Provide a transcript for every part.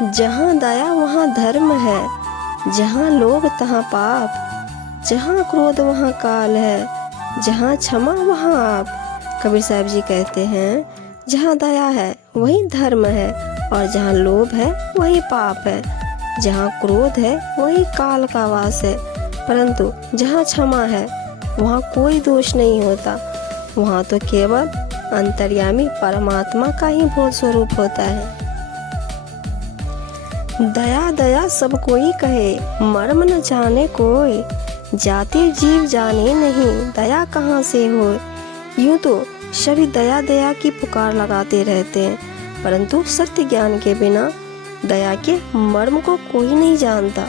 जहाँ दया वहाँ धर्म है, जहाँ लोभ तहाँ पाप, जहाँ क्रोध वहाँ काल है, जहाँ क्षमा वहाँ आप। कबीर साहब जी कहते हैं जहाँ दया है वही धर्म है, और जहाँ लोभ है वही पाप है, जहाँ क्रोध है वही काल का वास है। परंतु जहाँ क्षमा है वहाँ कोई दोष नहीं होता, वहाँ तो केवल अंतर्यामी परमात्मा का ही बोध स्वरूप होता है। दया दया सब कोई कहे, मर्म न जाने कोई, जाति जीव जाने नहीं, दया कहाँ से हो। यूँ तो सभी दया दया की पुकार लगाते रहते हैं, परंतु सत्य ज्ञान के बिना दया के मर्म को कोई नहीं जानता,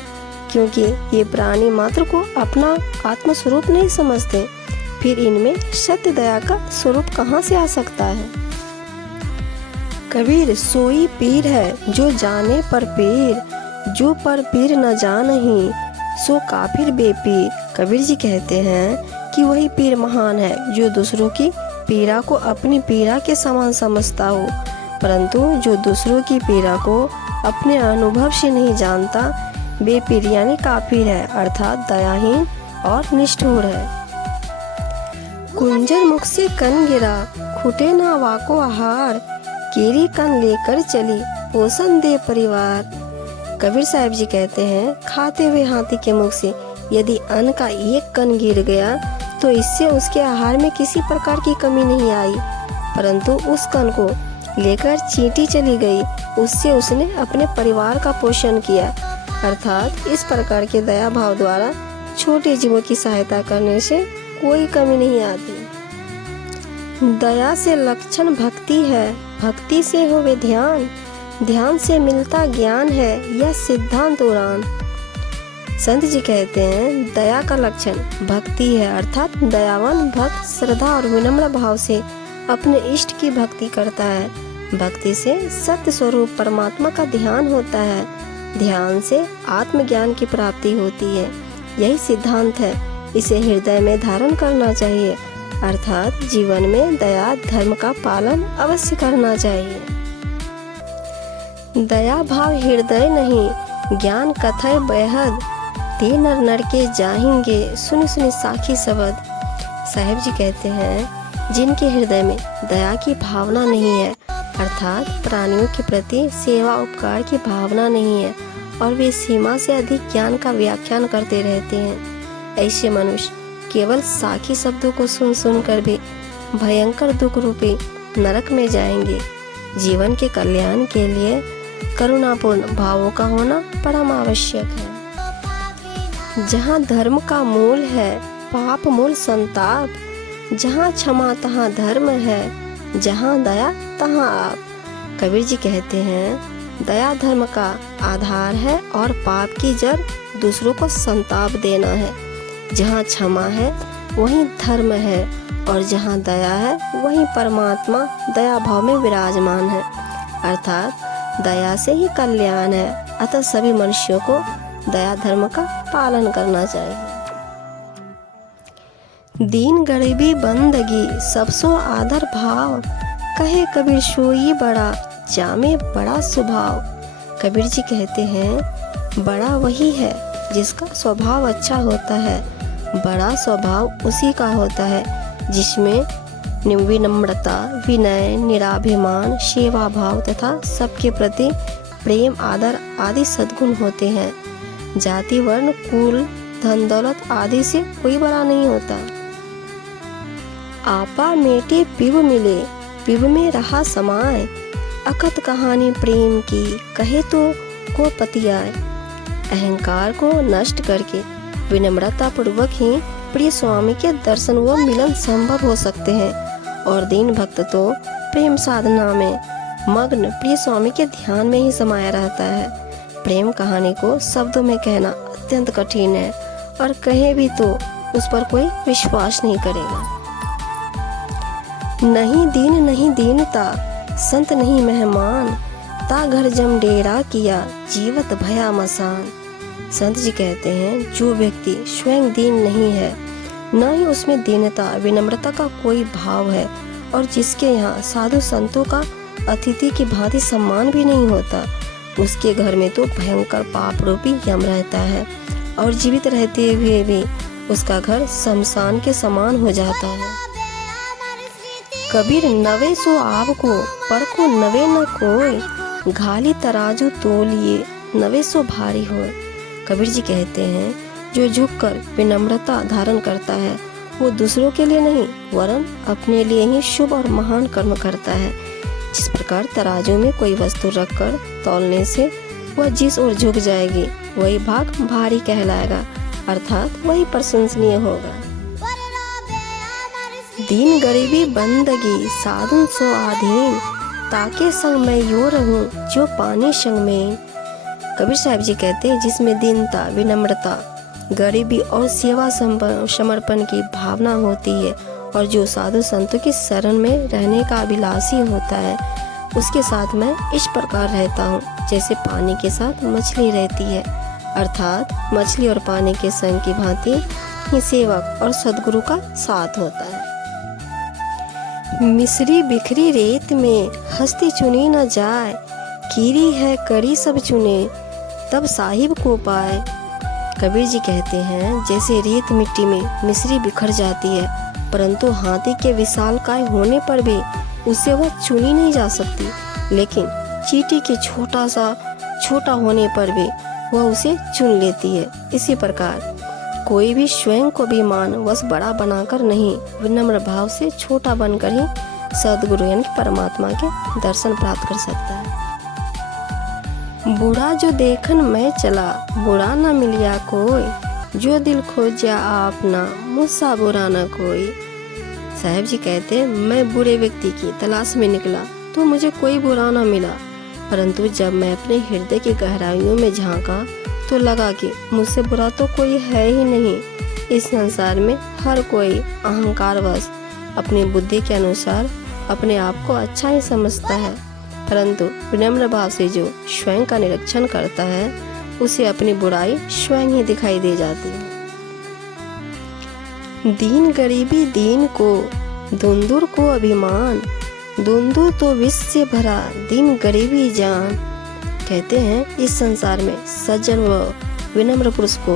क्योंकि ये प्राणी मात्र को अपना आत्म स्वरूप नहीं समझते। फिर इनमें सत्य दया का स्वरूप कहाँ से आ सकता है। कबीर सोई पीर है जो जाने पर पीर, जो पर पीर न जानही सो काफिर बेपीर। कबीर जी कहते हैं कि वही पीर महान है जो दूसरों की पीड़ा को अपनी पीड़ा के समान समझता हो, परंतु जो दूसरों की पीड़ा को अपने अनुभव से नहीं जानता बेपीर यानी काफिर है, अर्थात दयाहीन और निष्ठुर है। कुंजर मुख से कन गिरा, खुटे ना वाको आहार, केरी कन लेकर चली, पोषण दे परिवार। कबीर साहब जी कहते हैं खाते हुए हाथी के मुख से यदि अन्न का एक कण गिर गया तो इससे उसके आहार में किसी प्रकार की कमी नहीं आई, परंतु उस कण को लेकर चींटी चली गई, उससे उसने अपने परिवार का पोषण किया। अर्थात इस प्रकार के दया भाव द्वारा छोटे जीवों की सहायता करने से कोई कमी नहीं आती। दया से लक्षण भक्ति है, भक्ति से होवे ध्यान, ध्यान से मिलता ज्ञान है, यह सिद्धांत उड़ान। संत जी कहते हैं दया का लक्षण भक्ति है, अर्थात दयावान भक्त श्रद्धा और विनम्र भाव से अपने इष्ट की भक्ति करता है। भक्ति से सत्य स्वरूप परमात्मा का ध्यान होता है, ध्यान से आत्मज्ञान की प्राप्ति होती है। यही सिद्धांत है, इसे हृदय में धारण करना चाहिए, अर्थात जीवन में दया धर्म का पालन अवश्य करना चाहिए। दया भाव हृदय नहीं, ज्ञान कथय बेहद, ते नर नर के जाएंगे, सुन सुन साखी शब्द। साहिब जी कहते हैं जिनके हृदय में दया की भावना नहीं है, अर्थात प्राणियों के प्रति सेवा उपकार की भावना नहीं है, और वे सीमा से अधिक ज्ञान का व्याख्यान करते रहते हैं, ऐसे मनुष्य केवल साखी शब्दों को सुन सुन कर भी भयंकर दुख रूपी नरक में जाएंगे। जीवन के कल्याण के लिए करुणापूर्ण भावों का होना परम आवश्यक है। जहाँ धर्म का मूल है, पाप मूल संताप, जहाँ क्षमा तहाँ धर्म है, जहाँ दया तहाँ आप। कबीर जी कहते हैं दया धर्म का आधार है और पाप की जड़ दूसरों को संताप देना है। जहाँ क्षमा है वहीं धर्म है, और जहाँ दया है वहीं परमात्मा दया भाव में विराजमान है, अर्थात दया से ही कल्याण है। अतः सभी मनुष्यों को दया धर्म का पालन करना चाहिए। दीन गरीबी बंदगी सबसो आदर भाव, कहे कबीर सोई बड़ा जामे बड़ा स्वभाव। कबीर जी कहते हैं बड़ा वही है जिसका स्वभाव अच्छा होता है, बड़ा स्वभाव उसी का होता है जिसमें विनम्रता, विनय, निराभिमान, सेवा भाव तथा सबके प्रति प्रेम आदर आदि सद्गुण होते हैं। जाति वर्ण कुल धन दौलत आदि से कोई बड़ा नहीं होता। आपा मेटे पिब मिले, पिब में रहा समाए, अकथ कहानी प्रेम की कहे तो को पतियाए। अहंकार को नष्ट करके विनम्रता पूर्वक ही प्रिय स्वामी के दर्शन व मिलन संभव हो सकते हैं, और दीन भक्त तो प्रेम साधना में मग्न प्रिय स्वामी के ध्यान में ही समाया रहता है। प्रेम कहानी को शब्दों में कहना अत्यंत कठिन है, और कहे भी तो उस पर कोई विश्वास नहीं करेगा। नहीं दीन नहीं दीनता, संत नहीं मेहमान, ता घर जम डेरा किया जीवत भया मसान। संत जी कहते हैं जो व्यक्ति स्वयं दीन नहीं है, न ही उसमें दीनता विनम्रता का कोई भाव है, और जिसके यहाँ साधु संतों का अतिथि की भांति सम्मान भी नहीं होता, उसके घर में तो भयंकर पाप रूपी यम रहता है और जीवित रहते हुए भी उसका घर शमशान के समान हो जाता है। कबीर नवे सो आपको पर को नवे न कोई, घाली तराजू तोलिए नवे सो भारी हो। कबीर जी कहते हैं जो झुककर विनम्रता धारण करता है वो दूसरों के लिए नहीं वरन अपने लिए ही शुभ और महान कर्म करता है। जिस प्रकार तराजू में कोई वस्तु रखकर तौलने से वह जिस ओर झुक जाएगी वही भाग भारी कहलाएगा, अर्थात वही प्रशंसनीय होगा। दीन गरीबी बंदगी साधन सो आधीन, ताके संग मैं यो रहूं जो पानी संग में। कबीर साहब जी कहते हैं जिसमें दीनता, विनम्रता, गरीबी और सेवा समर्पण की भावना होती है और जो साधु संतों की शरण में रहने का अभिलाषी होता है उसके साथ मैं इस प्रकार रहता हूँ जैसे पानी के साथ मछली रहती है, अर्थात मछली और पानी के संग की भांति ही सेवक और सद्गुरु का साथ होता है। मिस्री बिखरी रेत में हस्ती चुनी न जाए, कीरी है कड़ी सब चुने तब साहिब को पाए। कबीर जी कहते हैं जैसे रेत मिट्टी में मिस्री बिखर जाती है परंतु हाथी के विशालकाय होने पर भी उससे वह चुनी नहीं जा सकती, लेकिन चींटी के छोटा होने पर भी वह उसे चुन लेती है। इसी प्रकार कोई भी स्वयं को अभिमान वश बड़ा बनाकर नहीं, विनम्र भाव से छोटा बनकर ही सद्गुरु यानी परमात्मा के दर्शन प्राप्त कर सकता है। बूढ़ा जो देखन मैं चला, बुरा न मिलिया कोई, जो दिल खोजा आपना मुझसा बुरा न कोई। साहब जी कहते हैं मैं बुरे व्यक्ति की तलाश में निकला तो मुझे कोई बुरा न मिला, परंतु जब मैं अपने हृदय की गहराइयों में झांका तो लगा कि मुझसे बुरा तो कोई है ही नहीं। इस संसार में हर कोई अहंकारवश अपनी बुद्धि के अनुसार अपने आप को अच्छा ही समझता है, परंतु विनम्र भाव से जो स्वयं का निरीक्षण करता है उसे अपनी बुराई स्वयं ही दिखाई दे जाती है। दीन गरीबी दीन को, दुंदुर को अभिमान, दुंदुर तो विष से भरा दीन गरीबी जान। कहते हैं इस संसार में सज्जन व विनम्र पुरुष को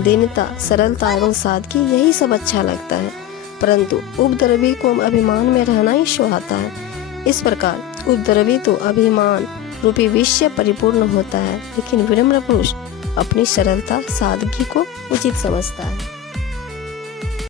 दीनता, सरलता एवं सादगी यही सब अच्छा लगता है, परंतु उपद्रवी को अभिमान में रहना ही शोभाता है। इस प्रकार उपद्रवी तो अभिमान रूपी विष से परिपूर्ण होता है, लेकिन विनम्र पुरुष अपनी सरलता, सादगी को उचित समझता है।